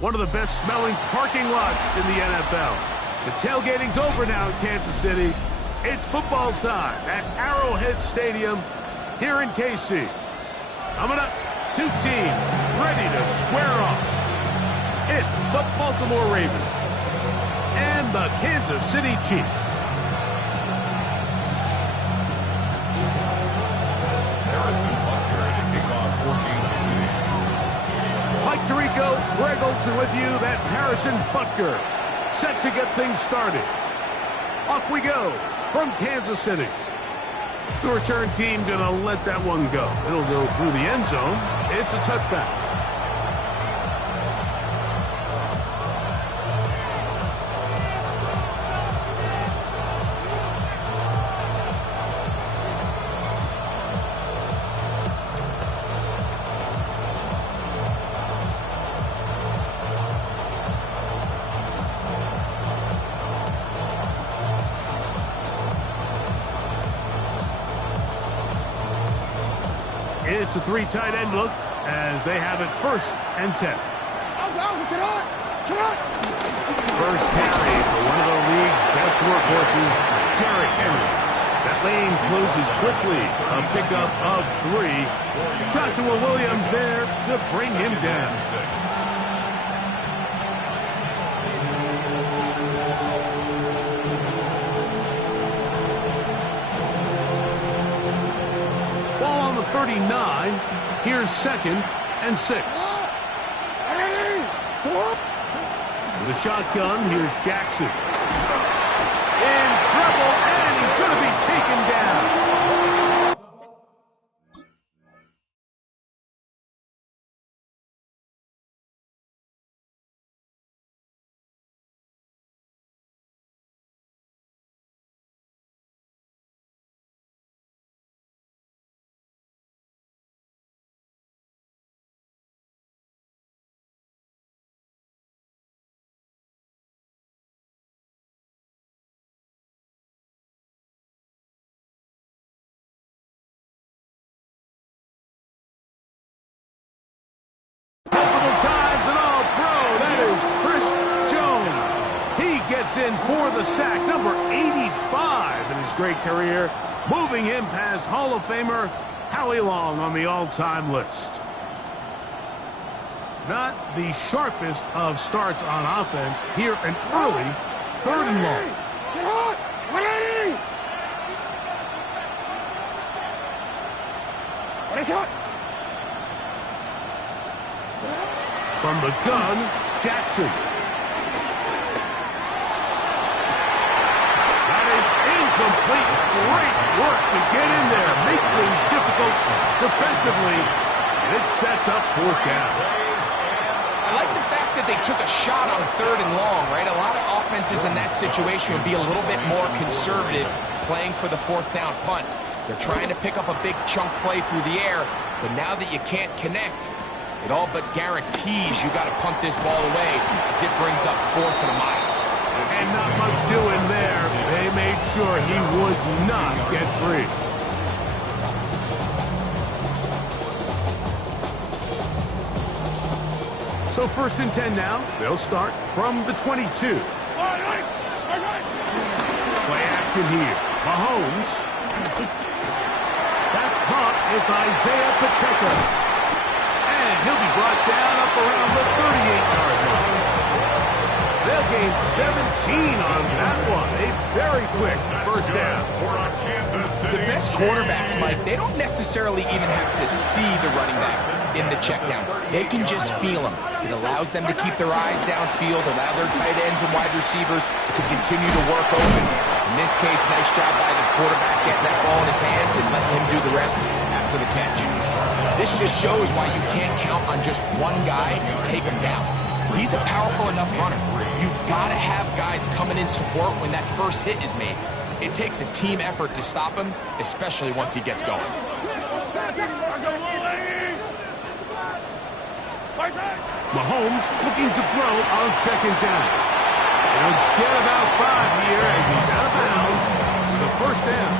one of the best smelling parking lots in the NFL. The tailgating's over now in Kansas City. It's football time at Arrowhead Stadium here in KC. Coming up, two teams ready to square off. It's the Baltimore Ravens and the Kansas City Chiefs. Mike Tirico, Greg Olsen with you. That's Harrison Butker, set to get things started. Off we go from Kansas City. The return team gonna let that one go. It'll go through the end zone. It's a touchback. It's a three tight end look as they have it 1st and 10. First carry for one of the league's best workhorses, Derrick Henry. That lane closes quickly. A pickup of 3. Joshua Williams there to bring him down. Ball on the 39. Here's 2nd and 6. With a shotgun, here's Jackson. In trouble, and he's going to be taken down. Multiple times and all throw. That is Chris Jones. He gets in for the sack, number 85 in his great career, moving him past Hall of Famer Howie Long on the all-time list. Not the sharpest of starts on offense here, an early 3rd and long. From the gun, Jackson. That is incomplete. Great work to get in there. Make things difficult defensively. And it sets up 4th down. I like the fact that they took a shot on 3rd and long, right? A lot of offenses in that situation would be a little bit more conservative playing for the 4th down punt. They're trying to pick up a big chunk play through the air, but now that you can't connect, it all but guarantees you got to punt this ball away as it brings up 4th and a mile. And not much doing there. They made sure he would not get free. So 1st and 10 now. They'll start from the 22. Play action here. Mahomes. That's caught. It's Isaiah Pacheco. And he'll be brought down up around the 38-yard line. They'll gain 17 on that one. A very quick 1st down. The best quarterbacks, Mike, they don't necessarily even have to see the running back in the check down. They can just feel him. It allows them to keep their eyes downfield, allow their tight ends and wide receivers to continue to work open. In this case, nice job by the quarterback getting that ball in his hands and letting him do the rest after the catch. This just shows why you can't count on just one guy to take him down. He's a powerful enough runner. You've got to have guys coming in support when that first hit is made. It takes a team effort to stop him, especially once he gets going. Mahomes looking to throw on 2nd down. He'll get about 5 here as he's out of bounds. The 1st down.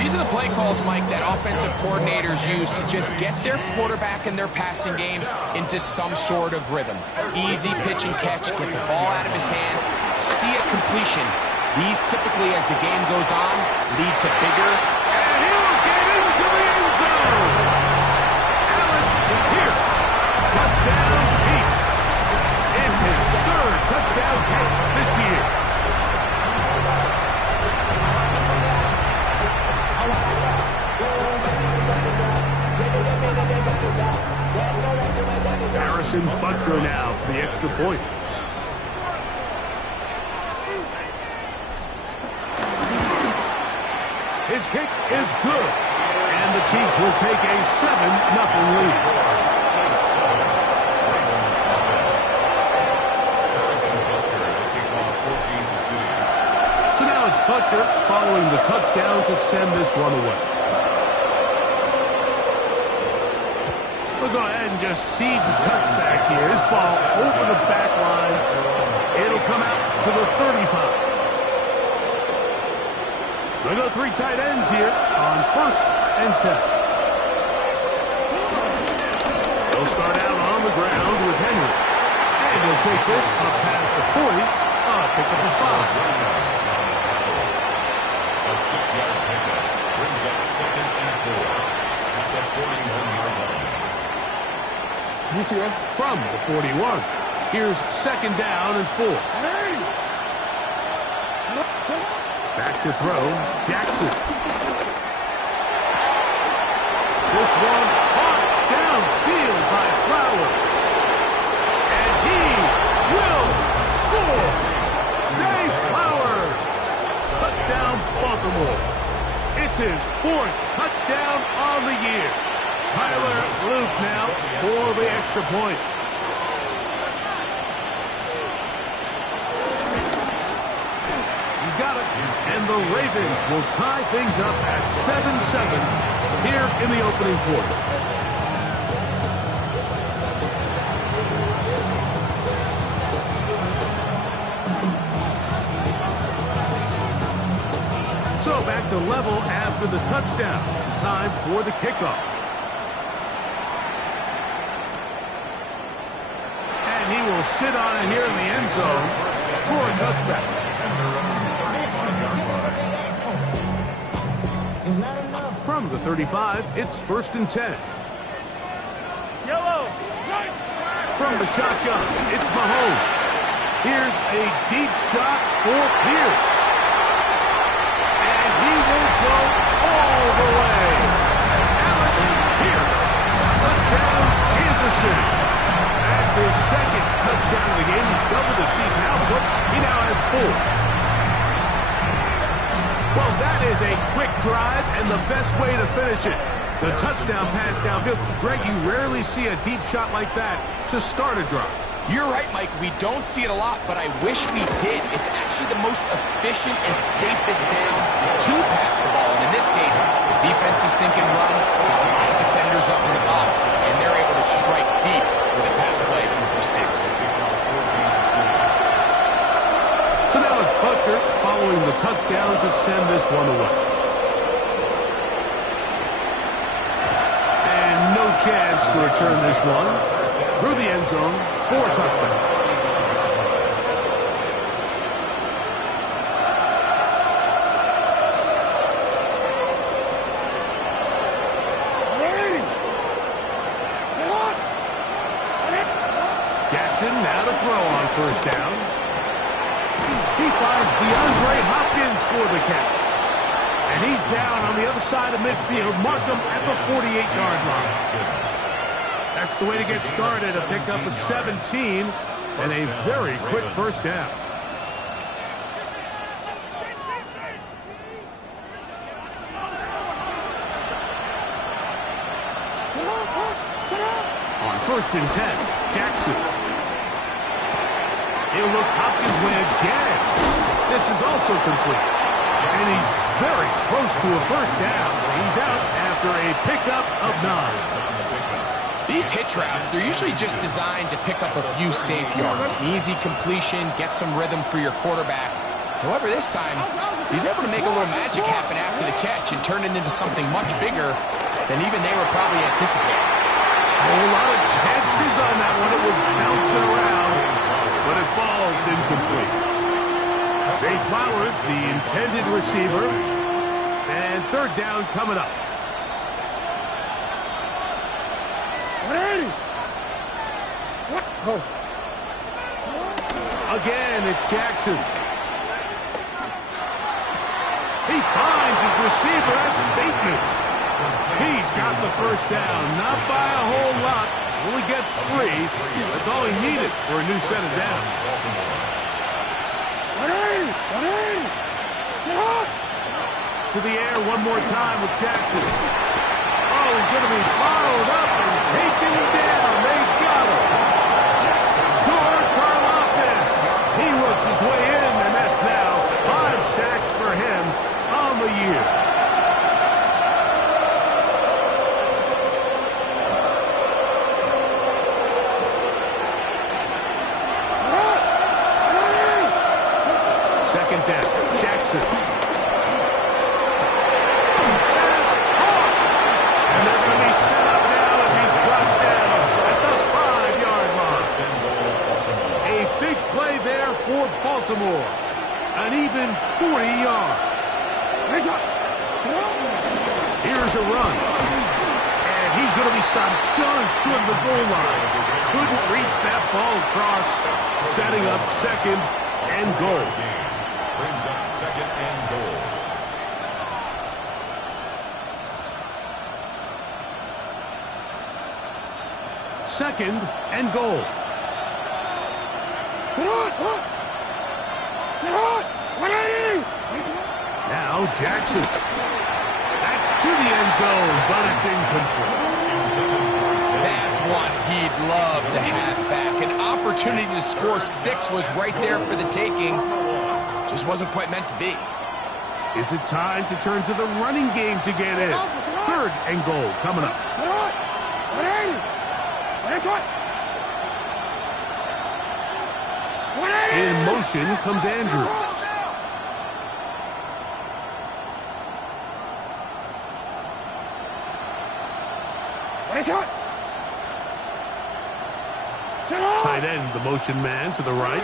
These are the play calls, Mike, that offensive coordinators use to just get their quarterback and their passing game into some sort of rhythm. Easy pitch and catch, get the ball out of his hand, see it completion. These typically, as the game goes on, lead to bigger. And he will get into the end zone. Alex Pierce, touchdown Chiefs. It's his third touchdown catch this year. Harrison Butker now for the extra point. His kick is good, and the Chiefs will take a 7-0 lead. So now it's Butker following the touchdown to send this one away. We'll go ahead and just seed the touchback here. This ball over the back line. It'll come out to the 35. We'll go 3 tight ends here on 1st and 10. They'll start out on the ground with Henry. And he'll take this up past the 40. Pick up the 5. A 6-yard pickup brings up 2nd and 4 at the 41-yard line. From the 41. Here's 2nd down and 4. Back to throw, Jackson. This one caught downfield by Flowers. And he will score. Zay Flowers. Touchdown, Baltimore. It's his 4th touchdown on the year. Tyler Luke now for the extra point. He's got it. And the Ravens will tie things up at 7-7 here in the opening quarter. So back to level after the touchdown. Time for the kickoff. And he will sit on it here in the end zone for a touchback. From the 35, it's 1st and 10. Yellow. From the shotgun, it's Mahomes. Here's a deep shot for Pierce. And he will go all the way. Alex Pierce. Touchdown, Kansas City. That's his 2nd touchdown of the game. He's doubled the season output. He now has 4. Well, that is a quick drive and the best way to finish it. The touchdown pass downfield. Greg, you rarely see a deep shot like that to start a drive. You're right, Mike. We don't see it a lot, but I wish we did. It's actually the most efficient and safest down to pass the ball. And in this case, the defense is thinking run. Got a lot of defenders up in the box, and they're able to strike deep with a pass play for 6. So now it's Butker following the touchdown to send this one away. And no chance to return this one through the end zone for a touchback. Jackson now to throw on 1st down. He finds DeAndre Hopkins for the catch. And he's down on the other side of midfield. Mark him at the 48-yard line. That's the way to get started, to pick up a 17 and a very quick 1st down. On 1st and 10, Jackson. He'll look Hopkins' way again. This is also complete. And he's very close to a 1st down. He's out after a pickup of 9. These hitch routes, they're usually just designed to pick up a few safe yards. An easy completion, get some rhythm for your quarterback. However, this time, he's able to make a little magic happen after the catch and turn it into something much bigger than even they were probably anticipating. A lot of chances on that one. It was bouncing around, but it falls incomplete. Zay Flowers, the intended receiver, and third down coming up. Again, it's Jackson. He finds his receiver. That's Bateman. He's got the first down. Not by a whole lot. Only gets 3. That's all he needed for a new set of downs. To the air one more time with Jackson. Oh, he's going to be followed up and taken down. They got him. George Karlaftis. He works his way in, and that's now 5 sacks for him on the year. Second down, Jackson. And they're going to be set up now as he's brought down at the 5-yard line. A big play there for Baltimore. An even 40 yards. Here's a run. And he's going to be stopped just short of the goal line. Couldn't reach that ball across, setting up second and goal. Brings up second and goal. Second and goal. Now Jackson. That's to the end zone, but it's incomplete. That's one he'd love to have back. An opportunity to score 6 was right there for the taking. Just wasn't quite meant to be. Is it time to turn to the running game to get in? Third and goal coming up. In motion comes Andrews. Tight end, the motion man to the right.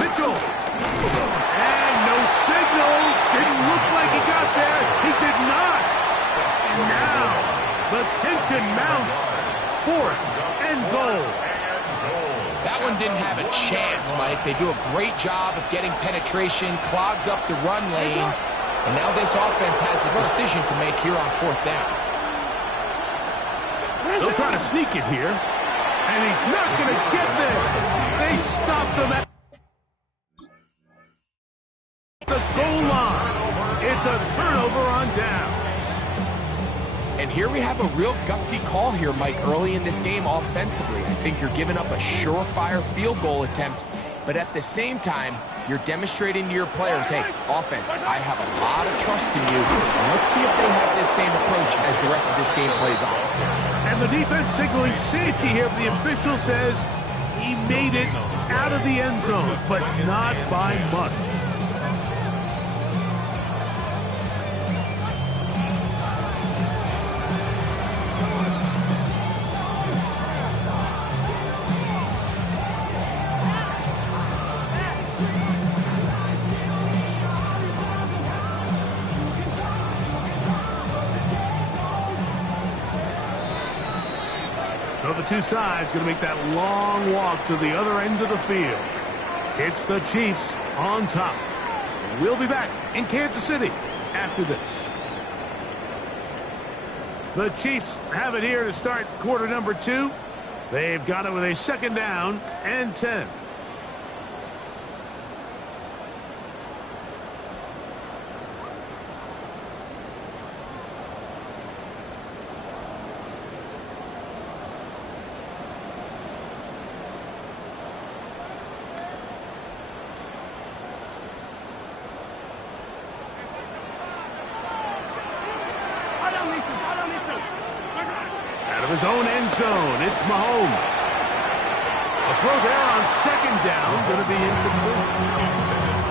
Mitchell. And no signal. Didn't look like he got there. He did not. And now the tension mounts. Fourth and goal. That one didn't have a chance, Mike. They do a great job of getting penetration, clogged up the run lanes, and now this offense has a decision to make here on fourth down. They'll try to sneak it here, and he's not going to get there. They stopped him at the goal line. It's a turnover on down. And here we have a real gutsy call here, Mike, early in this game offensively. I think you're giving up a surefire field goal attempt, but at the same time, you're demonstrating to your players, hey, offense, I have a lot of trust in you, and let's see if they have this same approach as the rest of this game plays on. And the defense signaling safety here. The official says he made it out of the end zone, but not by much. So the two sides going to make that long walk to the other end of the field. It's the Chiefs on top. We'll be back in Kansas City after this. The Chiefs have it here to start quarter number 2. They've got it with a second down and 10. Out of his own end zone, it's Mahomes. A throw there on second down, going to be incomplete.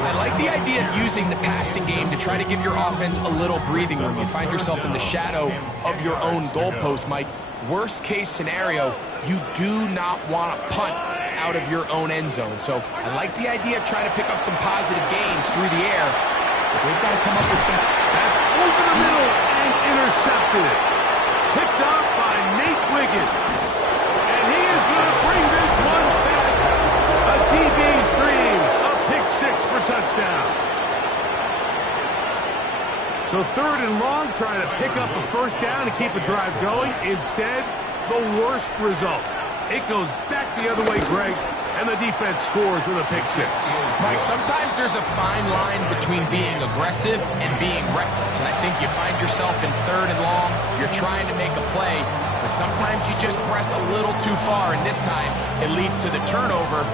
I like the idea of using the passing game to try to give your offense a little breathing room. You find yourself in the shadow of your own goalpost, Mike. Worst case scenario, you do not want to punt out of your own end zone. So I like the idea of trying to pick up some positive gains through the air. But they've got to come up with some... That's over the middle and intercepted. Picked off by Nate Wiggins. And he is going to bring this one back. A DB's dream. A pick six for touchdown. So third and long, trying to pick up a first down and keep a drive going. Instead, the worst result. It goes back the other way, Greg, and the defense scores with a pick six. Mike, sometimes there's a fine line between being aggressive and being reckless. And I think you find yourself in third and long, you're trying to make a play, but sometimes you just press a little too far, and this time it leads to the turnover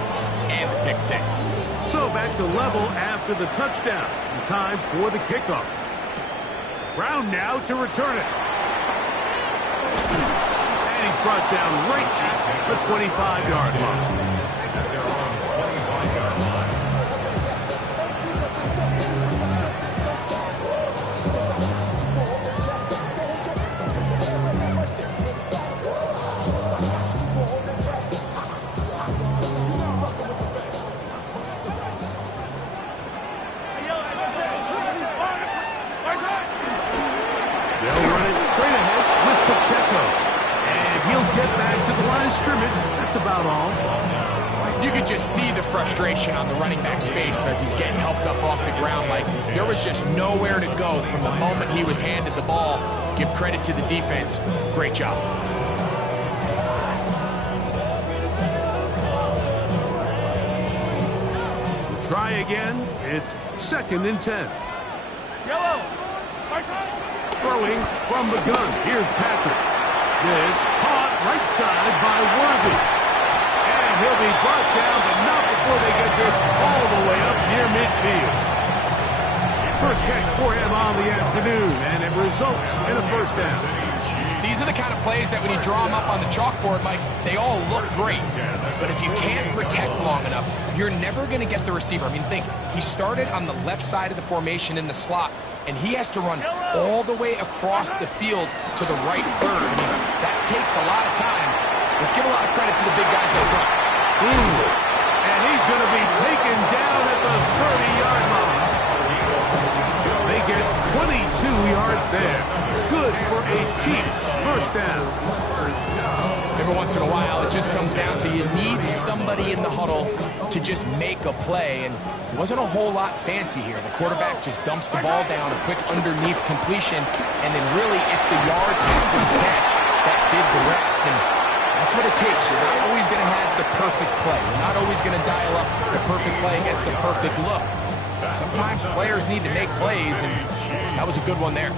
and the pick six. So back to level after the touchdown. Time for the kickoff. Brown now to return it. And he's brought down right at the 25-yard line. That's about all. You could just see the frustration on the running back's face as he's getting helped up off the ground. Like, there was just nowhere to go from the moment he was handed the ball. Give credit to the defense. Great job. Try again. It's second and 10. Yellow. Throwing from the gun. Here's Patrick. This caught right side by Worthy. And he'll be brought down, but not before they get this all the way up near midfield. First catch for him on the afternoon, and it results in a first down. These are the kind of plays that when you draw them up on the chalkboard, Mike, they all look great. But if you can't protect long enough, you're never going to get the receiver. I mean, think, he started on the left side of the formation in the slot, and he has to run all the way across the field to the right third. I mean, that takes a lot of time. Let's give a lot of credit to the big guys up front. And he's going to be taken down at the 30-yard line. They get 22 yards there. Good for a Chiefs first down. Every once in a while, it just comes down to you need somebody in the huddle to just make a play, and it wasn't a whole lot fancy here. The quarterback just dumps the ball down, a quick underneath completion, and then really it's the yards after the catch that did the rest, and that's what it takes. You're not always going to have the perfect play. You're not always going to dial up the perfect play against the perfect look. Sometimes players need to make plays, and that was a good one there.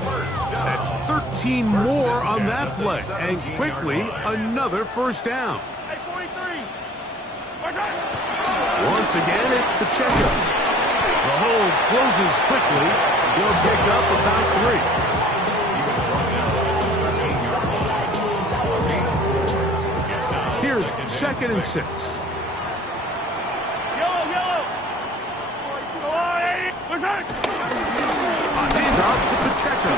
That's 13 more on that play, and quickly another first down. Once again, it's Pacheco. The hold closes quickly. He'll pick up about 3. Here's second and 6. A handoff to Pacheco.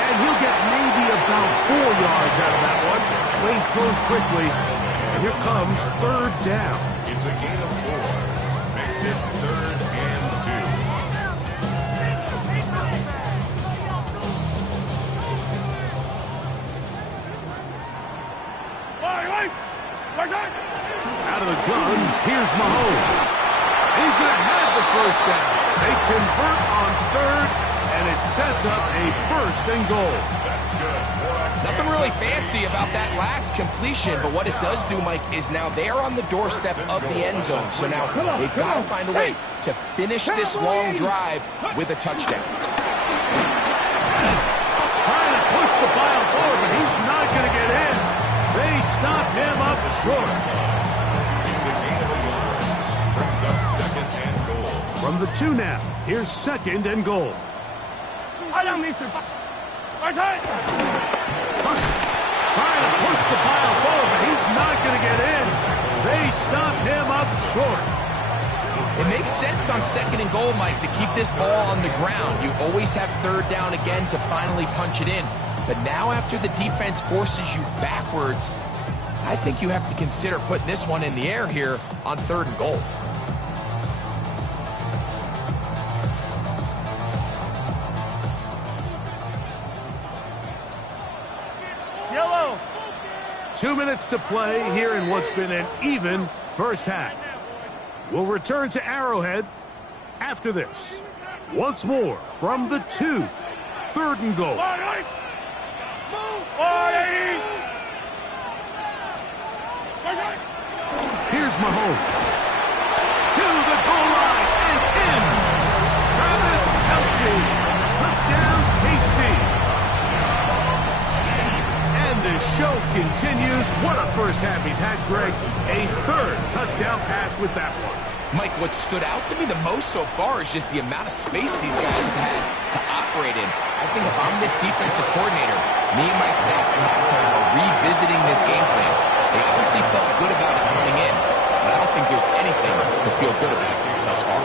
And he'll get maybe about 4 yards out of that one. Lane closed quickly. And here comes third down. It's a gain of 4. Makes it 3rd and 2. Out of the gun, here's Mahomes. He's going to have the first down. They convert on third, and it sets up a first and goal. That's good. Nothing really fancy about that last completion, but what it does do, Mike, is now they're on the doorstep of the end zone. So now they've got to find a way to finish this long drive with a touchdown. Trying to push the ball forward, but he's not going to get in. They stop him up short. It's a gain of 1. Brings up 2nd and goal. From the 2 now, here's 2nd and goal. Trying to push the pile forward, but he's not going to get in. They stop short. It makes sense on 2nd and goal, Mike, to keep this ball on the ground. You always have 3rd down again to finally punch it in. But now after the defense forces you backwards, I think you have to consider putting this one in the air here on 3rd and goal. Yellow. 2 minutes to play here in what's been an even first half. We'll return to Arrowhead after this. Once more from the 2. 3rd and goal. Here's Mahomes. To the goal line and in. Travis Kelce. Touchdown, KC. And the show continues. What a first half he's had, Greg. A 3rd touchdown pass with that one. Mike, what stood out to me the most so far is just the amount of space these guys have had to operate in. I think if I'm this defensive coordinator, me and my staff are revisiting this game plan. They obviously felt good about it coming in, but I don't think there's anything to feel good about thus far.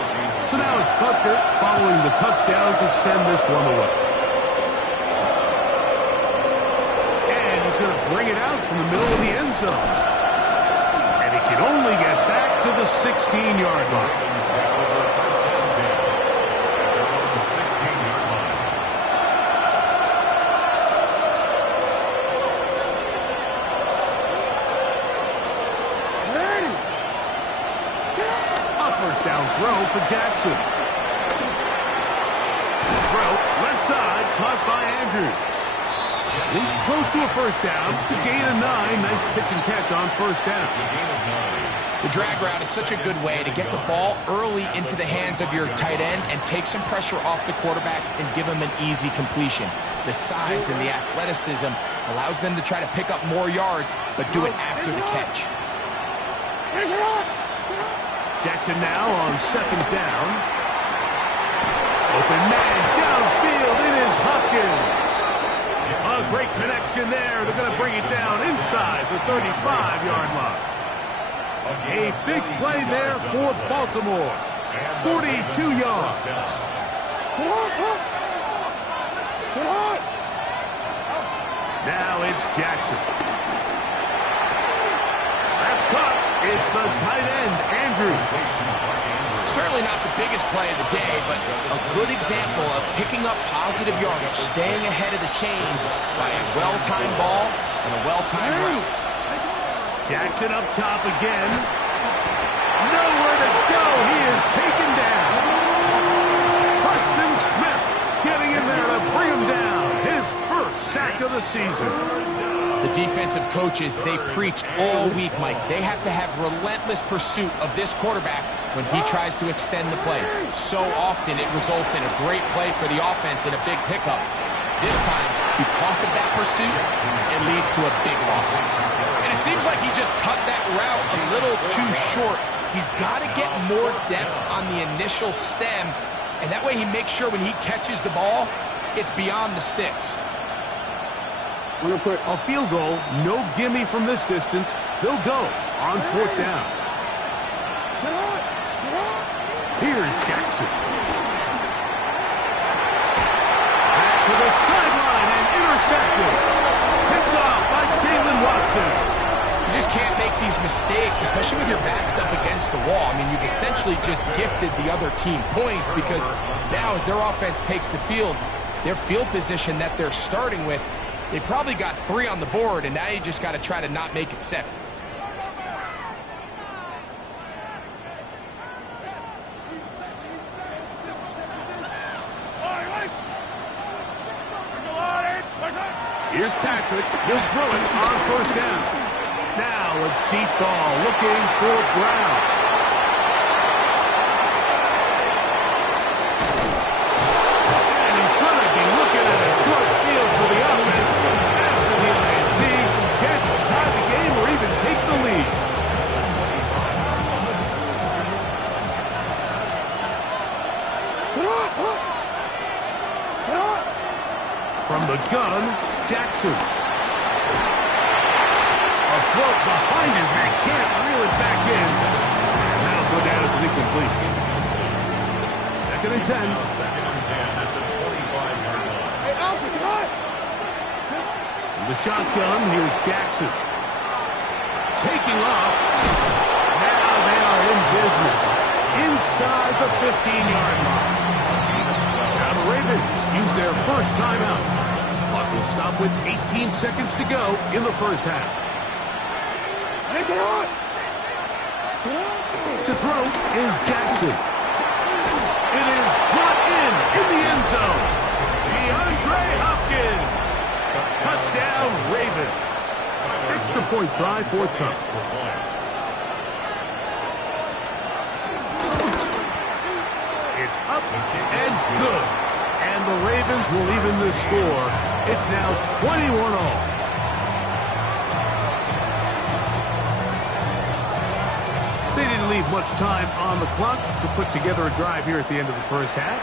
So now it's Butker following the touchdown to send this one away. And he's going to bring it out from the middle of the end zone. And he can only get back to the 16-yard line. Throw for Jackson. Throw, left side, caught by Andrews. He's close to a first down to gain a 9. Nice pitch and catch on first down. The drag route is such a good way to get the ball early into the hands of your tight end and take some pressure off the quarterback and give him an easy completion. The size and the athleticism allows them to try to pick up more yards, but do it after the catch. Jackson now on 2nd down. Open man downfield. It is Hopkins. A great connection there. They're going to bring it down inside the 35-yard line. A big play there for Baltimore. 42 yards. Now it's Jackson. That's caught. It's the tight end, Andrews. Certainly not the biggest play of the day, but a good example of picking up positive yardage, staying ahead of the chains by a well-timed ball and a well-timed route. Jackson up top again. Nowhere to go. He is taken down. Preston Smith getting in there to bring him down. His first sack of the season. The defensive coaches, they preach all week, Mike. They have to have relentless pursuit of this quarterback when he tries to extend the play. So often it results in a great play for the offense and a big pickup. This time, because of that pursuit, it leads to a big loss. And it seems like he just cut that route a little too short. He's got to get more depth on the initial stem, and that way he makes sure when he catches the ball, it's beyond the sticks. A field goal, no gimme from this distance. They'll go on 4th down. Here's Jackson. Back to the sideline and intercepted. Picked off by Jalen Watson. You just can't make these mistakes, especially with your backs up against the wall. I mean, you've essentially just gifted the other team points because now as their offense takes the field, their field position that they're starting with, they probably got 3 on the board, and now you just got to try to not make it 7. Here's Patrick. He'll throw it on 1st down. Now a deep ball looking for Brown. From the gun, Jackson. A throw behind his neck, can't reel it back in. Now Second and 10. Now second and 10 at the 25-yard line. Hey, Alpha, what? The shotgun, here's Jackson. Taking off. Now they are in business. Inside the 15-yard line. Now the Ravens use their first timeout. Clock will stop with 18 seconds to go in the first half. To throw is Jackson. It is brought in the end zone. DeAndre Hopkins. Touchdown, Ravens. Extra point try, fourth time. It's up and good. And the Ravens will even the score. It's now 21-all. They didn't leave much time on the clock to put together a drive here at the end of the first half.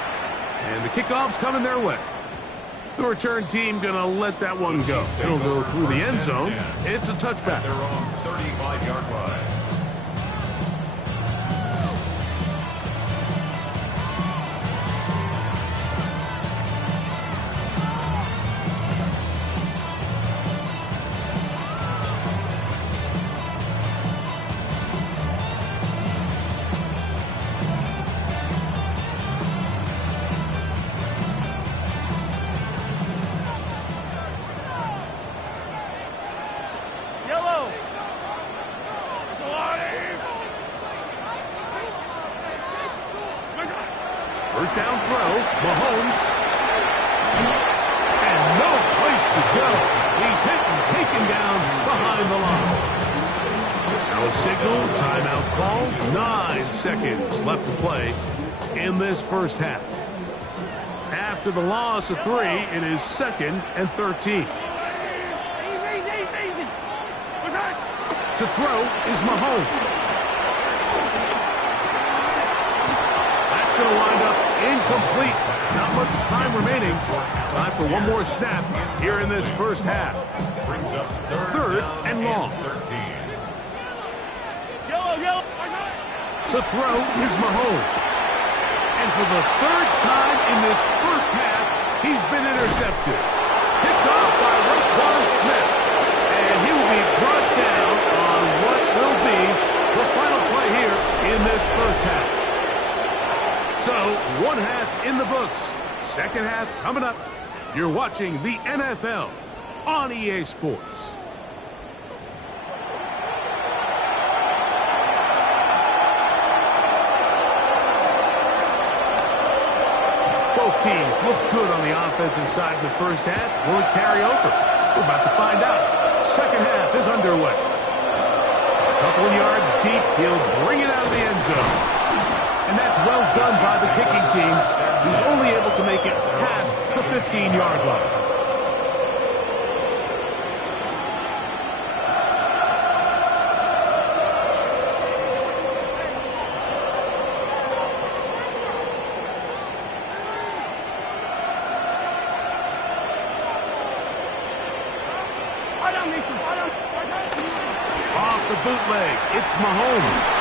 And the kickoff's coming their way. The return team going to let that one go. It'll go through the end zone. It's a touchback. They're on 35-yard line. First down throw, Mahomes. And no place to go. He's hit and taken down behind the line. Now a signal, timeout call. 9 seconds left to play in this first half. After the loss of 3, it is 2nd and 13. To throw is Mahomes. That's going to wind up incomplete. Not much time remaining. Time for one more snap here in this first half. Brings up Third and long. 13. To throw is Mahomes. And for the third time in this first half, he's been intercepted. Picked off by Roquan Smith. And he will be brought down on what will be the final play here in this first half. So, one half in the books. Second half coming up. You're watching the NFL on EA Sports. Both teams look good on the offensive side in the first half. Will it carry over? We're about to find out. Second half is underway. A couple of yards deep. He'll bring it out of the end zone. And that's well done by the kicking team. He's only able to make it past the 15-yard line. Off the bootleg, it's Mahomes.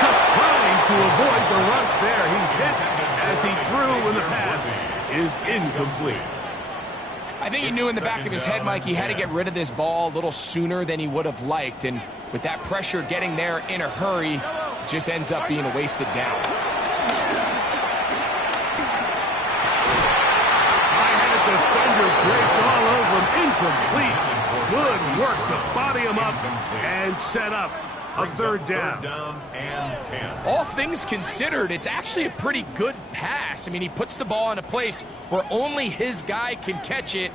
Just trying to avoid the rush there. He's hit as he threw when the pass is incomplete. I think he knew in the back of his head, Mike, he had to get rid of this ball a little sooner than he would have liked. And with that pressure getting there in a hurry, it just ends up being a wasted down. High-headed defender draped all over him. Incomplete. Good work to body him up and set up a third down. And 10. All things considered, it's actually a pretty good pass. I mean, he puts the ball in a place where only his guy can catch it.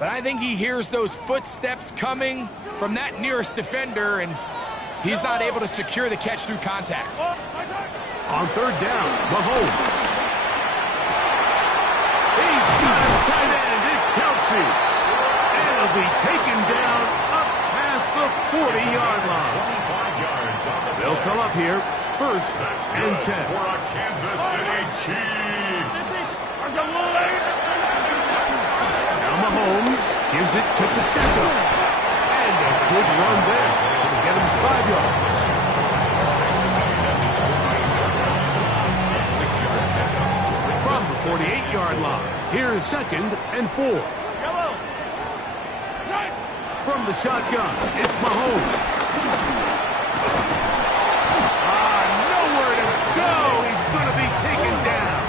But I think he hears those footsteps coming from that nearest defender, and he's not able to secure the catch through contact. On third down, Mahomes. He's got his tight end. It's Kelsey. And he'll be taken down up past the 40-yard line. 25 yards on the They'll come up here, first and 10. for a Kansas City Chiefs. Now Mahomes gives it to Pacheco. And a good run there. It'll get him 5 yards. A 6-yard pickup. Here is 2nd and 4. From the shotgun, it's Mahomes. Nowhere to go. He's going to be taken down.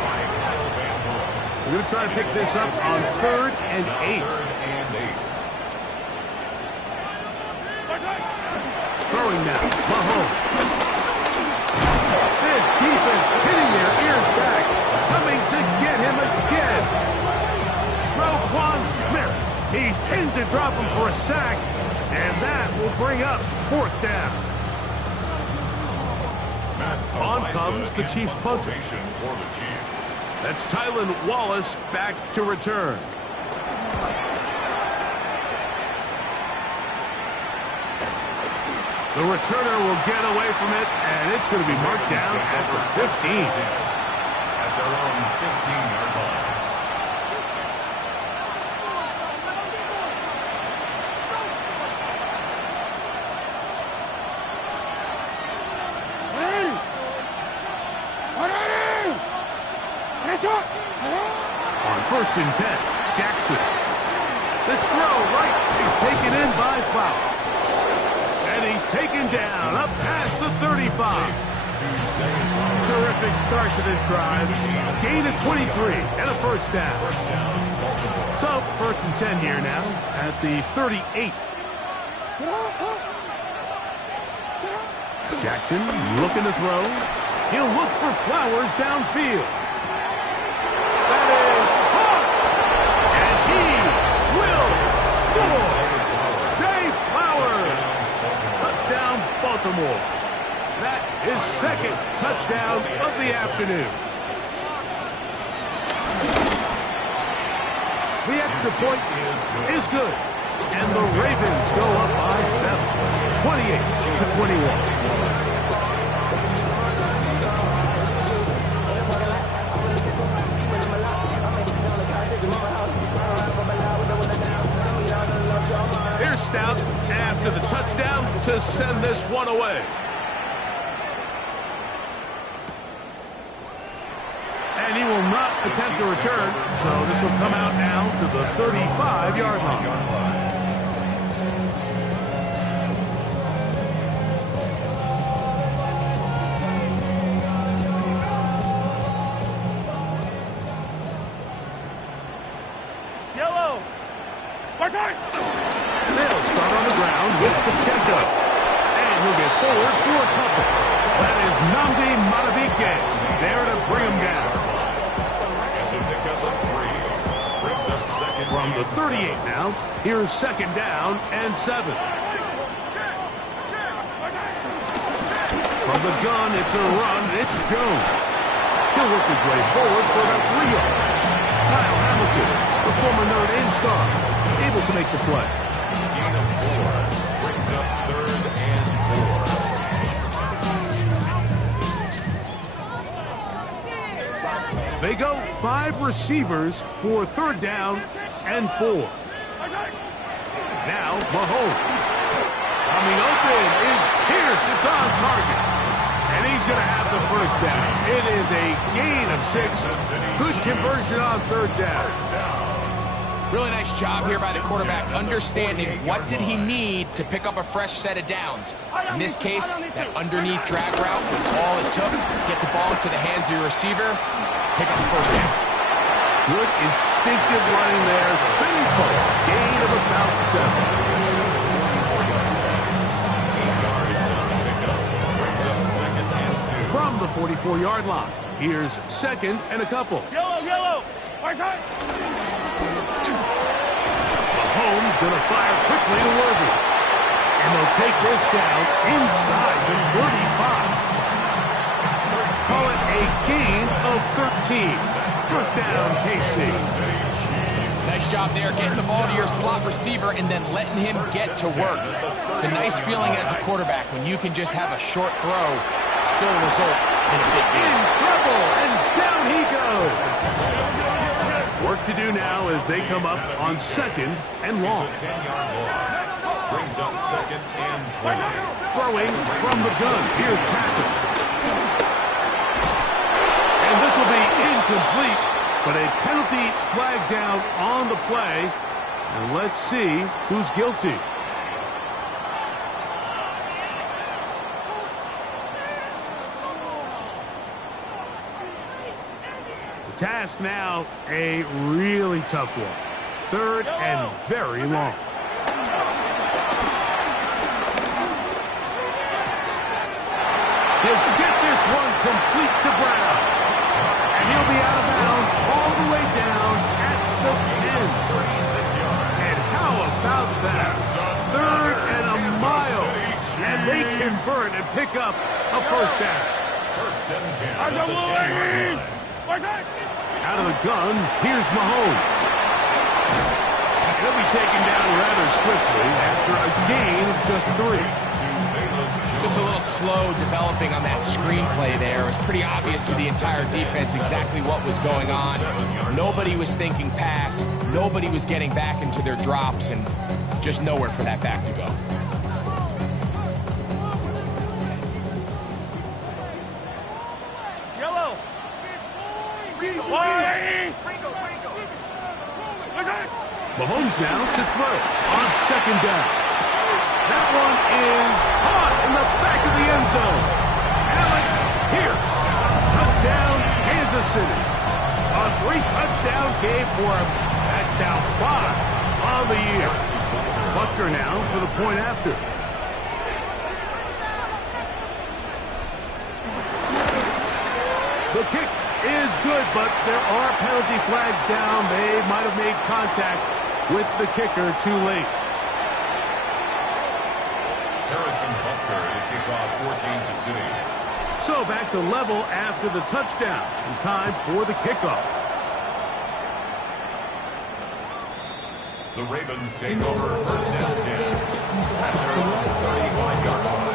We're going to try to pick this up on 3rd and 8. Throwing now, Mahomes. This defense hitting their ears back, coming to get him again. Roquan Smith. He's pinned to drop him for a sack, and that will bring up 4th down. On comes the Chiefs punter. That's Tylan Wallace back to return. The returner will get away from it, and it's going to be marked down at the 15. At their own 15-yard line. On 1st and 10, Jackson. This throw right is taken in by Flower. And he's taken down up past the 35. Terrific start to this drive. Gain of 23 and a 1st down. So 1st and 10 here now at the 38. Jackson looking to throw. He'll look for Flowers downfield. That is caught. And he will score. Jay Flowers. Touchdown, Baltimore. That is 2nd touchdown of the afternoon. The extra point is good. And the Ravens go up by 7, 28-21. Here's Stout after the touchdown to send this one away. And he will not attempt to return, so this will come out now to the 35-yard line. They'll start on the ground with Pacheco. And he'll get forward for a couple. That is Nnamdi Madubuike there to bring him down. From the 38 now, here's 2nd down and 7. From the gun, it's a run. It's Jones. He'll work his way forward for about 3 yards. Kyle Hamilton, the former Notre Dame star, able to make the play. Gain of 4 brings up 3rd and 4. They go 5 receivers for 3rd down and 4. Now Mahomes. Coming open is Pierce. It's on target. And he's going to have the 1st down. It is a gain of 6. Good conversion on 3rd down. Really nice job here by the quarterback, understanding what did he need to pick up a fresh set of downs. In this case, that underneath drag route was all it took. Get the ball into the hands of your receiver, pick up the 1st down. Good instinctive running there, spinning forward. Gain of about 7. From the 44-yard line, here's 2nd and a couple. Yellow, right side. Mahomes going to fire quickly to Worthy. And they'll take this down inside the 35. Call it a gain of 13. 1st down, KC. Nice job there, getting the ball to your slot receiver and then letting him get to work. It's a nice feeling as a quarterback when you can just have a short throw, still result in a big game. In trouble, and down he goes. Work to do now as they come up on 2nd and long. It's a 10-yard loss. Brings up 2nd and 20. Throwing from the gun. Here's Patrick. And this will be incomplete. But a penalty flag down on the play. And let's see who's guilty. The task now, a really tough one. Third and very long. He'll get this one complete to Brown. And he'll be out of bounds all the way down at the 10. 36 yards. And how about that? Third and a mile. And they convert and pick up a first down. First and 10 at the 10-yard line. Out of the gun, here's Mahomes. He'll be taken down rather swiftly after a gain of just 3. Just a little slow developing on that screenplay there. It was pretty obvious to the entire defense exactly what was going on. Nobody was thinking pass. Nobody was getting back into their drops, and just nowhere for that back to go. Yellow. Mahomes now to throw on second down. That one is caught in the back of the end zone. Alec Pierce, touchdown, Kansas City. A 3-touchdown game for him. That's now 5 on the year. Butker now for the point after. The kick is good, but there are penalty flags down. They might have made contact with the kicker too late. Butker to kick off for Kansas City. So back to level after the touchdown. And time for the kickoff. The Ravens take over first and 10 at their 35-yard line.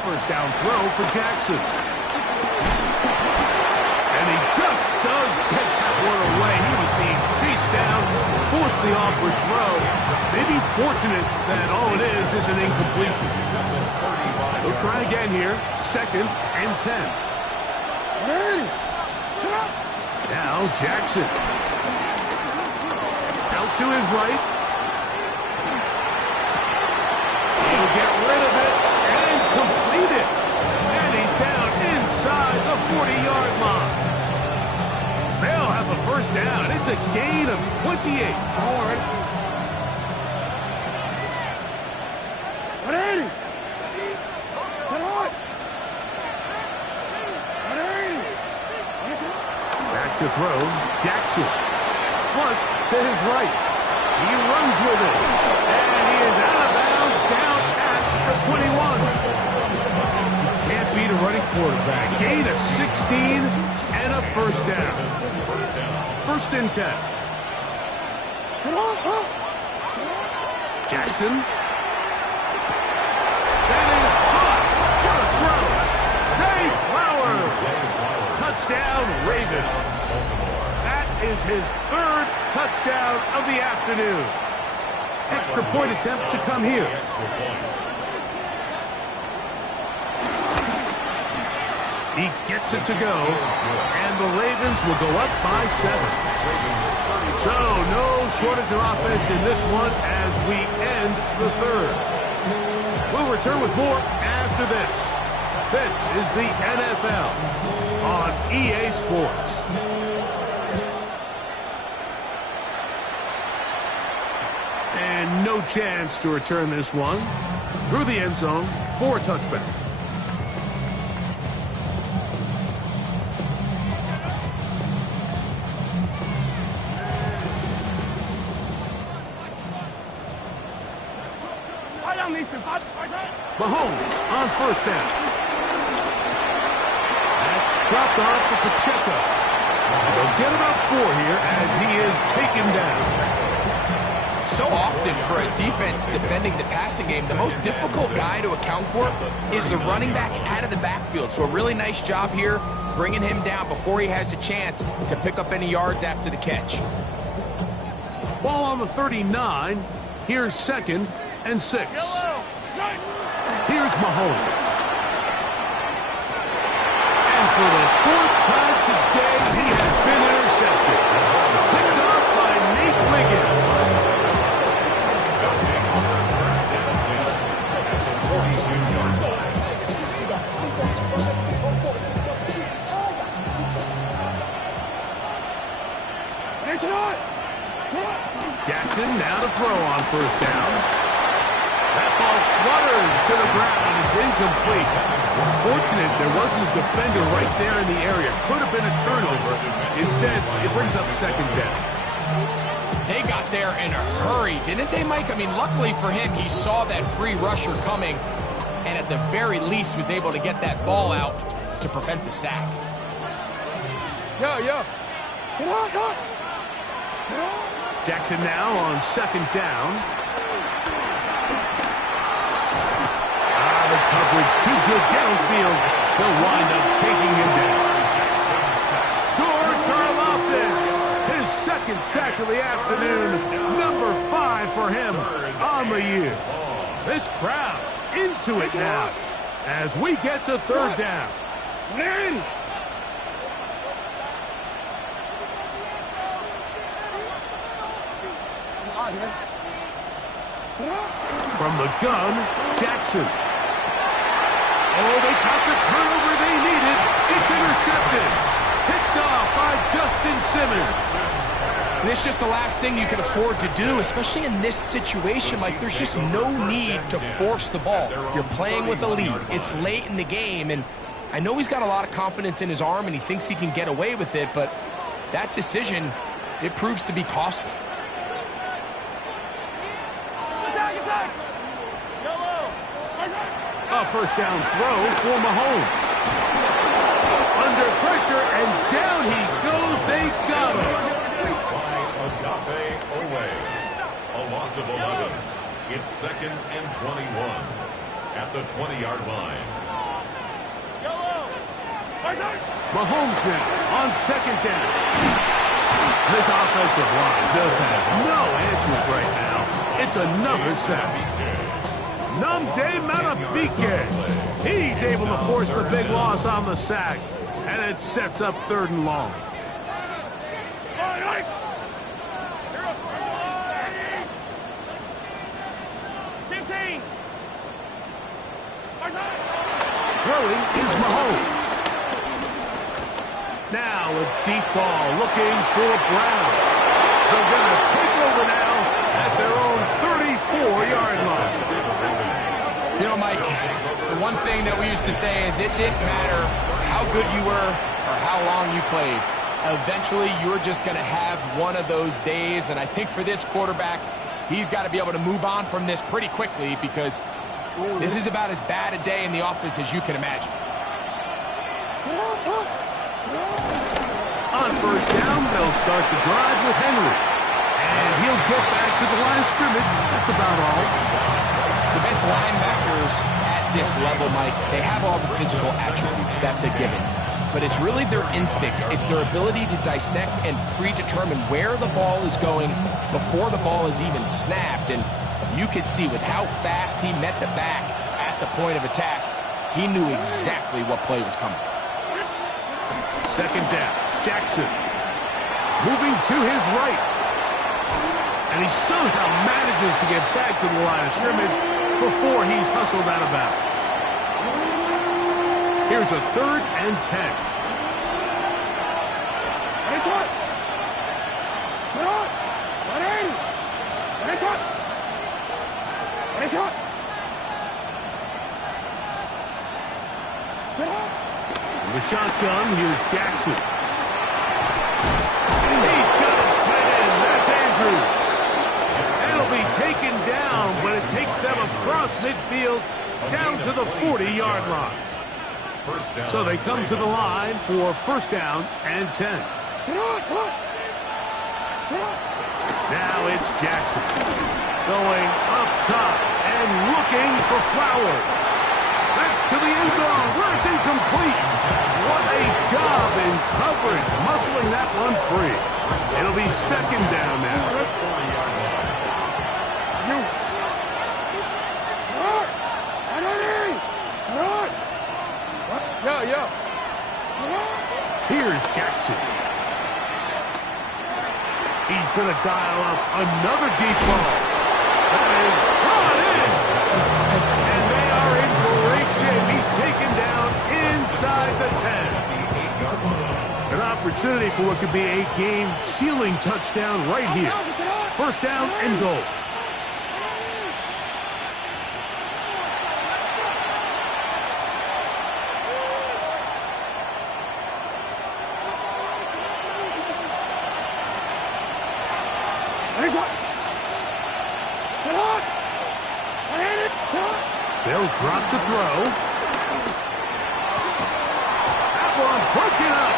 First down throw for Jackson. And he just does get that one away. He was being chased down, forced the awkward throw. Maybe he's fortunate that all it is an incompletion. They'll try again here. Second and 10. Now Jackson. Out to his right. He'll get rid of it. Complete it. And he's down inside the 40-yard line. They'll have a first down. It's a gain of 28. All right. Back to throw. Jackson. Flush to his right. He runs with it. And he is out of bounds down at the 21. Can't beat a running quarterback. Gain of 16 and a first down. First and 10. Jackson. That is caught. What a throw. Zay Flowers. Touchdown, Ravens. That is his third touchdown of the afternoon. Extra point attempt to come here. He gets it to go, and the Ravens will go up by 7. So no shortage of offense in this one as we end the third. We'll return with more after this. This is the NFL on EA Sports. And no chance to return this one through the end zone for a touchback. Mahomes on first down. That's dropped off for Pacheco. They'll get about 4 here as he is taken down. So often for a defense defending the passing game, the most difficult guy to account for is the running back out of the backfield. So a really nice job here, bringing him down before he has a chance to pick up any yards after the catch. Ball on the 39. Here's 2nd and 6. Here's Mahomes. And for the 4th time today, he has been intercepted. Picked off by Nate Wiggins. Jackson now to throw on 1st down. That ball flutters to the ground. It's incomplete. Fortunate there wasn't a defender right there in the area. Could have been a turnover. Instead, it brings up 2nd down. They got there in a hurry, didn't they, Mike? I mean, luckily for him, he saw that free rusher coming and at the very least was able to get that ball out to prevent the sack. Yeah. Come on. Jackson now on 2nd down. The coverage too good downfield. They'll wind up taking him down. George Karlaftis, his 2nd sack of the afternoon. Number 5 for him on the year. This crowd into it now as we get to 3rd down. From the gun, Jackson. Oh, they caught the turnover they needed. It's intercepted. Picked off by Justin Simmons. This is just the last thing you can afford to do, especially in this situation. Like, there's just no need to force the ball. You're playing with a lead. It's late in the game, and I know he's got a lot of confidence in his arm, and he thinks he can get away with it, but that decision, it proves to be costly. A 1st down throw for Mahomes. Under pressure, and down he goes. They got him. A loss of 11. It's 2nd and 21 at the 20-yard line. Mahomes now on 2nd down. This offensive line just has no answers right now. It's another sack. Namde Matabike. He's able to force the big loss on the sack, and it sets up 3rd and long. Throwing is Mahomes. Now a deep ball looking for Brown. They're going to take over now at their own 34-yard line. You know, Mike, the one thing that we used to say is it didn't matter how good you were or how long you played. Eventually, you're just going to have one of those days, and I think for this quarterback, he's got to be able to move on from this pretty quickly because this is about as bad a day in the office as you can imagine. On 1st down, they'll start the drive with Henry. And he'll get back to the line of scrimmage. That's about all. The best linebackers at this level, Mike, they have all the physical attributes. That's a given. But it's really their instincts. It's their ability to dissect and predetermine where the ball is going before the ball is even snapped. And you could see with how fast he met the back at the point of attack, he knew exactly what play was coming. 2nd down, Jackson. Moving to his right. And he somehow manages to get back to the line of scrimmage before he's hustled out of bounds. Here's a 3rd and 10. In the shotgun, here's Jackson. He's got his tight end. That's Andrews. It'll be taken down, but it takes them across midfield down to the 40-yard line. So they come to the line for 1st down and 10. Now it's Jackson. Going up top and looking for Flowers. That's to the end zone where it's incomplete. What a job in coverage, muscling that one free. It'll be second down now. Here's Jackson. He's going to dial up another deep ball. That is brought in. And they are in great shape. He's taken down inside the 10. An opportunity for what could be a game-sealing touchdown right here. First down and goal. They'll drop to throw. That one broken up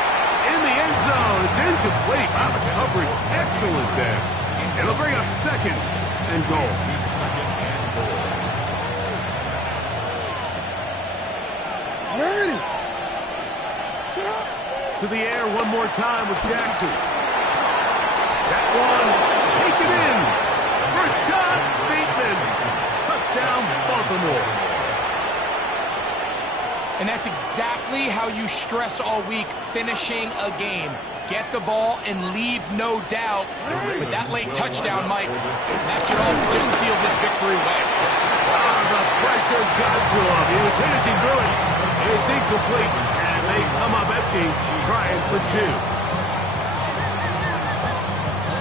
in the end zone. It's incomplete. Wow, the coverage excellent there. It'll bring up second and goal. To the air one more time with Jackson. That one taken in. Rashad Bateman. Touchdown, Baltimore. And that's exactly how you stress all week, finishing a game. Get the ball and leave no doubt. With that late touchdown, Mike, that should all just seal this victory away. The pressure got to him. He was hit as he threw it. It's incomplete, and they come up empty, trying for two.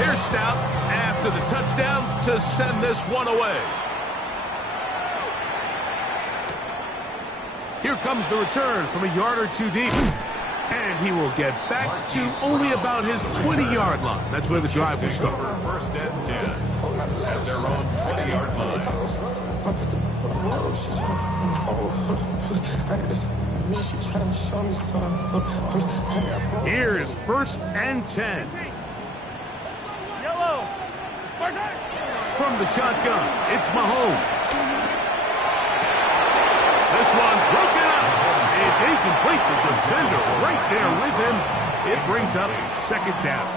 Here's Stout after the touchdown to send this one away. Here comes the return from a yard or two deep. And he will get back to only about his 20-yard line. That's where the drive will start. First and 10 at their own 20-yard line. Here's first and 10. Yellow. From the shotgun, it's Mahomes. This one broken up. It's incomplete. The defender right there with him. It brings up second down.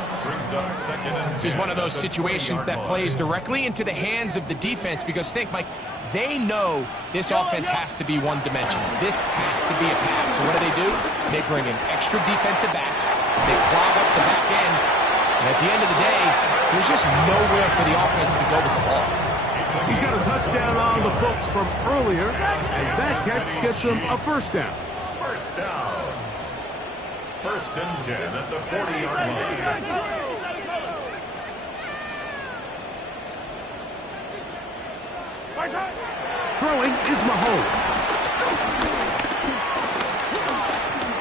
This is one of those situations that plays directly into the hands of the defense because think, Mike, they know this offense has to be one-dimensional. This has to be a pass. So what do? They bring in extra defensive backs. They clog up the back end. And at the end of the day, there's just nowhere for the offense to go with the ball. He's got a touchdown on the books from earlier, and that catch gets him a first down. First down. First and 10 at the 40-yard line. Throwing is Mahomes.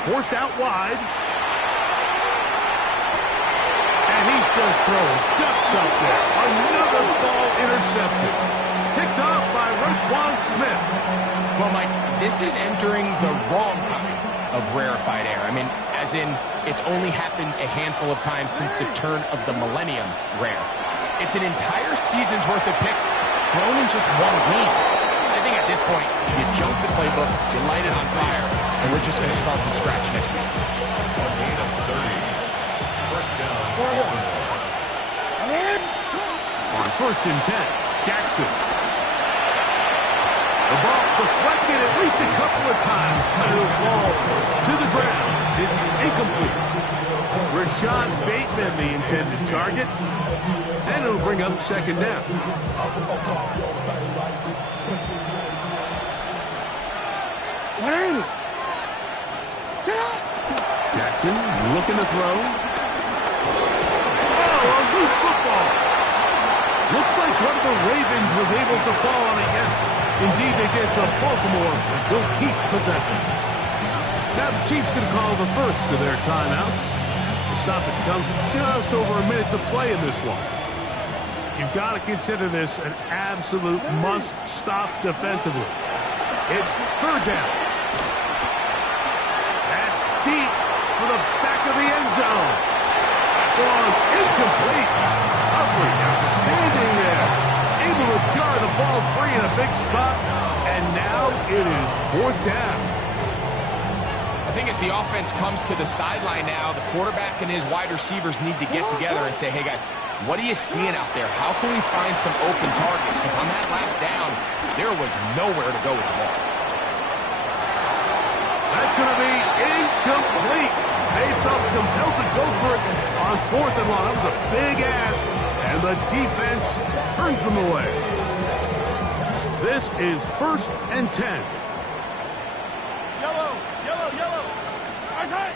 Forced out wide. And he's just throwing ducks up there. Another ball intercepted. Picked off by Roquan Smith. Well, Mike, this is entering the wrong kind of rarefied air. I mean, as in, it's only happened a handful of times since the turn of the millennium rare. It's an entire season's worth of picks thrown in just one game. I think at this point, you jump the playbook, you light it on fire, and we're just going to start from scratch next week. A gain of 30. First down. On first and 10, Jackson. The ball deflected at least a couple of times, but it'll fall to the ground. It's incomplete. Rashad Bateman, the intended target, and it'll bring up second down. Jackson looking to throw. Oh, a loose football. Looks like one of the Ravens was able to fall on it. Yes, indeed they did. So Baltimore will keep possession. Now the Chiefs going to call the first of their timeouts. The stoppage comes with just over a minute to play in this one. You've got to consider this an absolute must-stop defensively. It's third down. That's deep for the back of the end zone. That one incomplete. Coverage standing there, able to jar the ball free in a big spot, and now it is 4th down. I think as the offense comes to the sideline now, the quarterback and his wide receivers need to get together and say, hey, guys, what are you seeing out there? How can we find some open targets? Because on that last down, there was nowhere to go with the ball. That's going to be incomplete. They felt compelled to go for it on 4th and long. That was a big ask, and the defense turns them away. This is 1st and 10. Yellow, yellow, yellow. Right.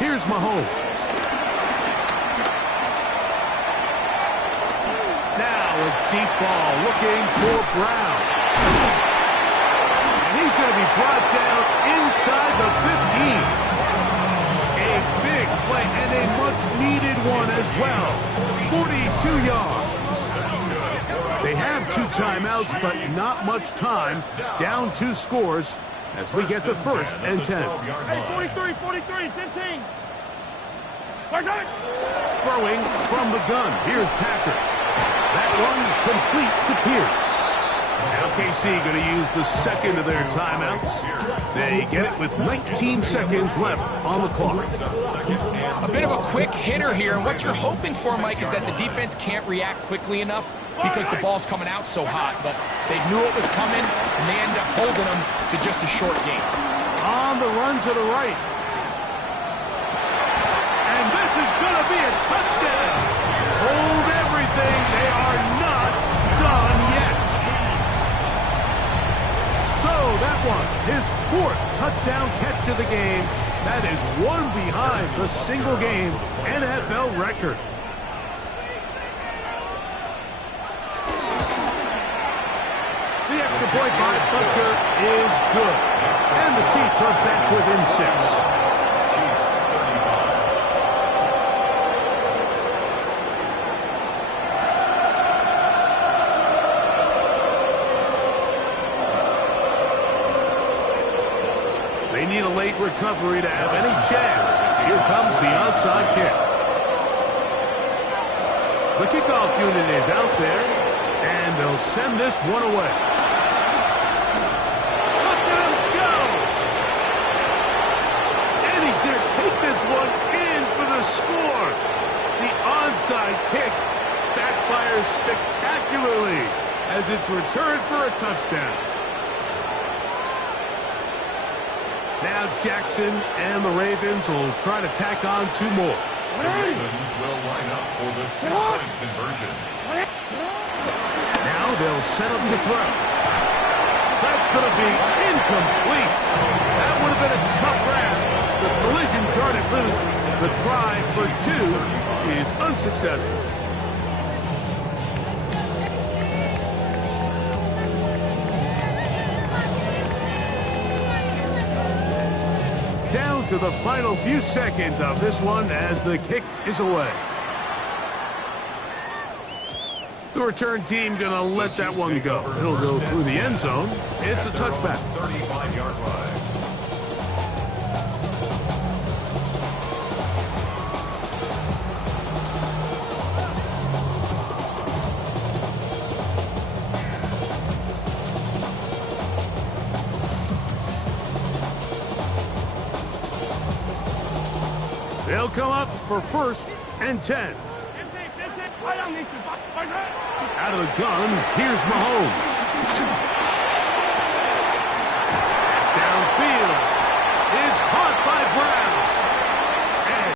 Here's Mahomes. Now a deep ball looking for Brown. And he's going to be brought down inside the 15. A big play and a much-needed one as well. 42 yards. They have 2 timeouts, but not much time. Down 2 scores as we get to 1st and 10. Hey, 43, 15. Right. Throwing from the gun. Here's Patrick. That one complete to Pierce. Now KC going to use the second of their timeouts. They get it with 19 seconds left on the clock. A bit of a quick hitter here, and what you're hoping for, Mike, is that the defense can't react quickly enough because the ball's coming out so hot. But they knew it was coming, and they end up holding them to just a short game. On the run to the right. And this is going to be a touchdown. Hold everything. They are not done yet. So that one, his 4th touchdown catch of the game. That is one behind the single-game NFL record. The extra point by Butker is good. And the Chiefs are back within 6. They need a late recovery to have any chance. Here comes the onside kick. The kickoff unit is out there, and they'll send this one away. Look at him go! And he's going to take this one in for the score. The onside kick backfires spectacularly as it's returned for a touchdown. Now Jackson and the Ravens will try to tack on 2 more. The Ravens will line up for the 2-point conversion. Now they'll set up to throw. That's going to be incomplete. That would have been a tough grasp. The collision turned it loose. The try for 2 is unsuccessful. Down to the final few seconds of this one as the kick is away. The return team going to let that one go. It'll go through the end zone. It's a touchback. 35-yard line. They'll come up for 1st and 10. Out of the gun, here's Mahomes.